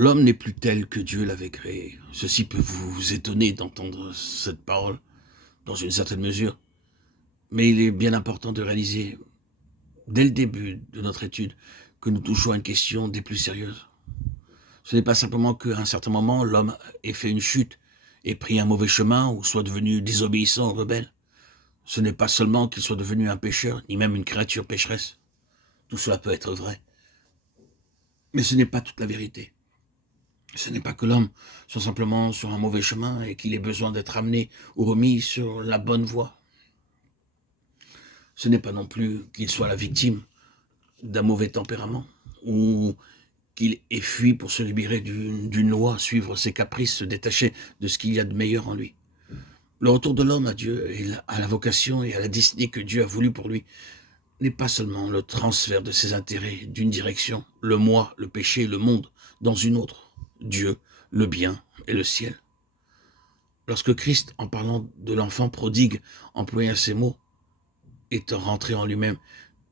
L'homme n'est plus tel que Dieu l'avait créé. Ceci peut vous étonner d'entendre cette parole, dans une certaine mesure, mais il est bien important de réaliser, dès le début de notre étude, que nous touchons à une question des plus sérieuses. Ce n'est pas simplement qu'à un certain moment, l'homme ait fait une chute, ait pris un mauvais chemin, ou soit devenu désobéissant ou rebelle. Ce n'est pas seulement qu'il soit devenu un pécheur, ni même une créature pécheresse. Tout cela peut être vrai, mais ce n'est pas toute la vérité. Ce n'est pas que l'homme soit simplement sur un mauvais chemin et qu'il ait besoin d'être amené ou remis sur la bonne voie. Ce n'est pas non plus qu'il soit la victime d'un mauvais tempérament ou qu'il ait fui pour se libérer d'une loi, suivre ses caprices, se détacher de ce qu'il y a de meilleur en lui. Le retour de l'homme à Dieu et à la vocation et à la destinée que Dieu a voulu pour lui n'est pas seulement le transfert de ses intérêts d'une direction, le moi, le péché, le monde, dans une autre, Dieu, le bien et le ciel. Lorsque Christ, en parlant de l'enfant prodigue, employa ces mots, étant rentré en lui-même,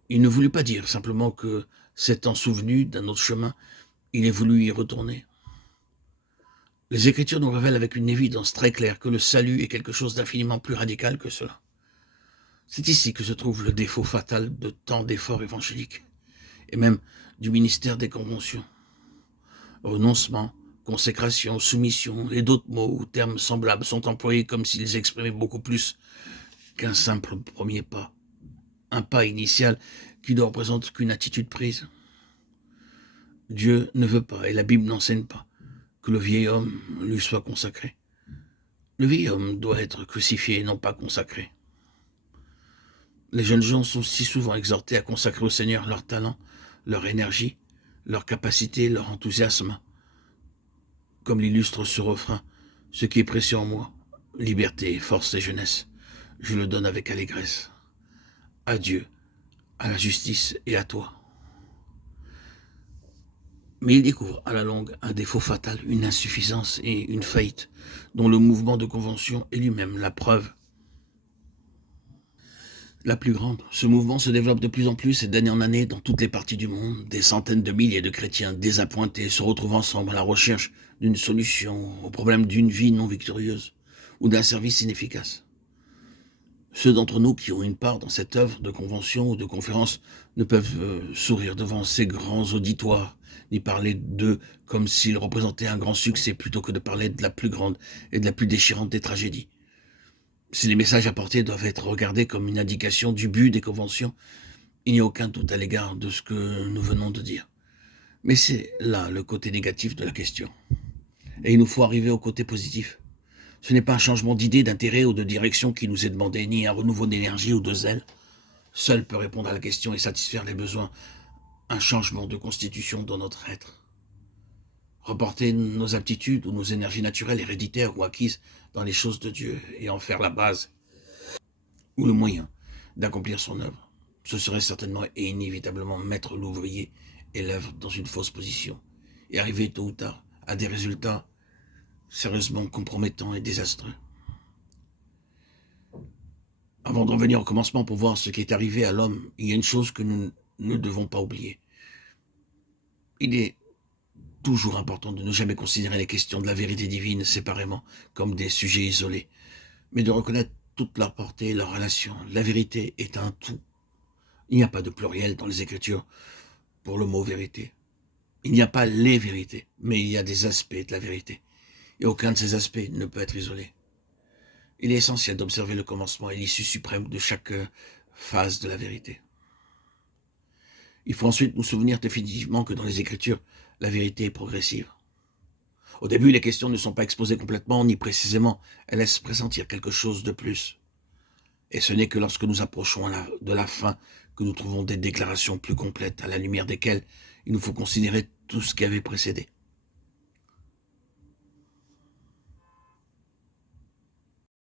il ne voulut pas dire simplement que, s'étant souvenu d'un autre chemin, il ait voulu y retourner. Les Écritures nous révèlent avec une évidence très claire que le salut est quelque chose d'infiniment plus radical que cela. C'est ici que se trouve le défaut fatal de tant d'efforts évangéliques, et même du ministère des conventions. Renoncement, consécration, soumission et d'autres mots ou termes semblables sont employés comme s'ils exprimaient beaucoup plus qu'un simple premier pas. Un pas initial qui ne représente qu'une attitude prise. Dieu ne veut pas, et la Bible n'enseigne pas, que le vieil homme lui soit consacré. Le vieil homme doit être crucifié et non pas consacré. Les jeunes gens sont si souvent exhortés à consacrer au Seigneur leur talent, leur énergie, leur capacité, leur enthousiasme. Comme l'illustre ce refrain, ce qui est précieux en moi, liberté, force et jeunesse, je le donne avec allégresse. À Dieu, à la justice et à toi. Mais il découvre à la longue un défaut fatal, une insuffisance et une faillite, dont le mouvement de convention est lui-même la preuve la plus grande. Ce mouvement se développe de plus en plus et d'année en année dans toutes les parties du monde. Des centaines de milliers de chrétiens désappointés se retrouvent ensemble à la recherche d'une solution au problème d'une vie non victorieuse ou d'un service inefficace. Ceux d'entre nous qui ont une part dans cette œuvre de convention ou de conférence ne peuvent sourire devant ces grands auditoires, ni parler d'eux comme s'ils représentaient un grand succès plutôt que de parler de la plus grande et de la plus déchirante des tragédies. Si les messages apportés doivent être regardés comme une indication du but des conventions, il n'y a aucun doute à l'égard de ce que nous venons de dire. Mais c'est là le côté négatif de la question. Et il nous faut arriver au côté positif. Ce n'est pas un changement d'idée, d'intérêt ou de direction qui nous est demandé, ni un renouveau d'énergie ou de zèle. Seul peut répondre à la question et satisfaire les besoins un changement de constitution dans notre être. Reporter nos aptitudes ou nos énergies naturelles héréditaires ou acquises dans les choses de Dieu et en faire la base ou le moyen d'accomplir son œuvre. Ce serait certainement et inévitablement mettre l'ouvrier et l'œuvre dans une fausse position et arriver tôt ou tard à des résultats sérieusement compromettants et désastreux. Avant de revenir au commencement pour voir ce qui est arrivé à l'homme, il y a une chose que nous ne devons pas oublier. Il est toujours important de ne jamais considérer les questions de la vérité divine séparément comme des sujets isolés, mais de reconnaître toute leur portée et leur relation. La vérité est un tout. Il n'y a pas de pluriel dans les Écritures pour le mot vérité. Il n'y a pas les vérités, mais il y a des aspects de la vérité. Et aucun de ces aspects ne peut être isolé. Il est essentiel d'observer le commencement et l'issue suprême de chaque phase de la vérité. Il faut ensuite nous souvenir définitivement que dans les Écritures, la vérité est progressive. Au début, les questions ne sont pas exposées complètement ni précisément, elles laissent pressentir quelque chose de plus. Et ce n'est que lorsque nous approchons de la fin que nous trouvons des déclarations plus complètes à la lumière desquelles il nous faut considérer tout ce qui avait précédé.